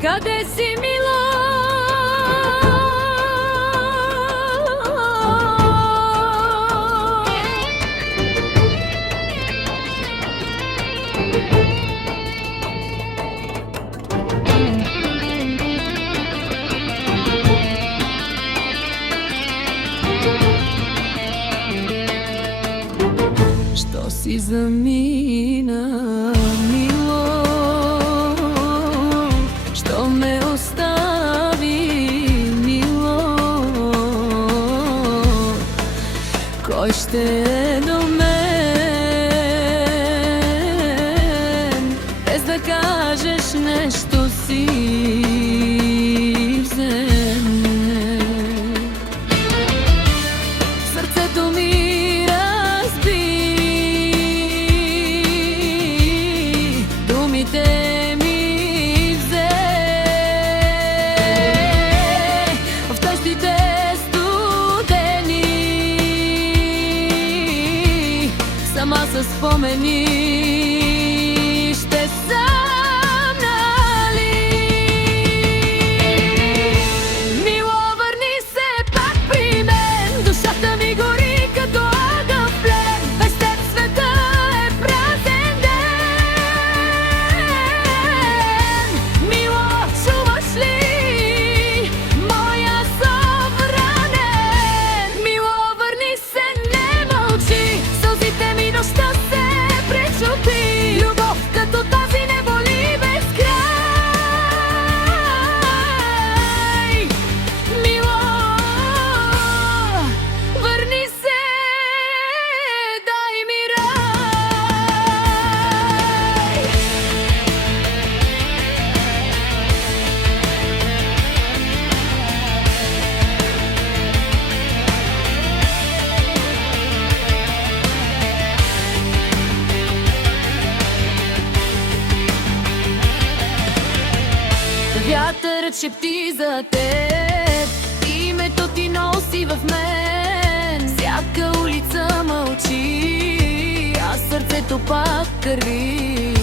Къде си, мила? Що си замина, мило? Що ме остави, мило? Кой ще е до мен, без да кажеш нещо си вземе? Сърцето ми разби, думите ми взе в тъжните студени, сама със спомени ще съм, нали? Мило, върни се пак при мен, душата ми гори като огън в плен. Без теб света е празен ден. Мило, чуваш ли моя събранен? Мило, върни се, не мълчи, сълзите ми нощта се пречупи. Любов като тази не боли без край. Мило, върни се, дай ми рай. Вятърът шепти за теб, името ти носи в мен. Всяка улица мълчи, а сърцето пак кърви.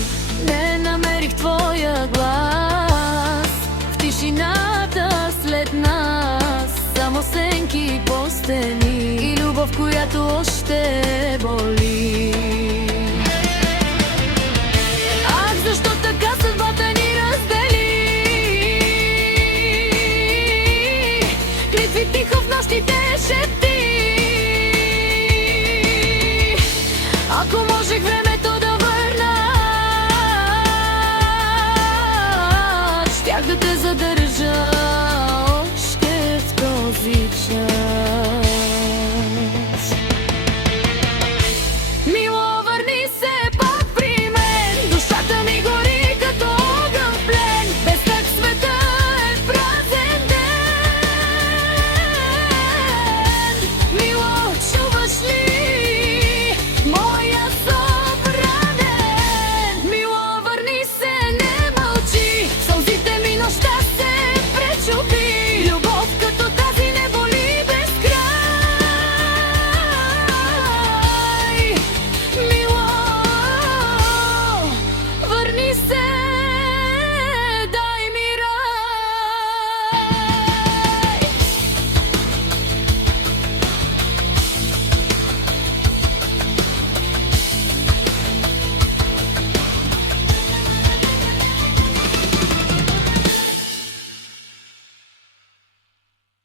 Не намерих твоя глас в тишината след нас, само сенки и постени и любов, която още боли. Ах, защо така съдбата ни раздели? Клетви тихо в нощите шепти. Ако можех време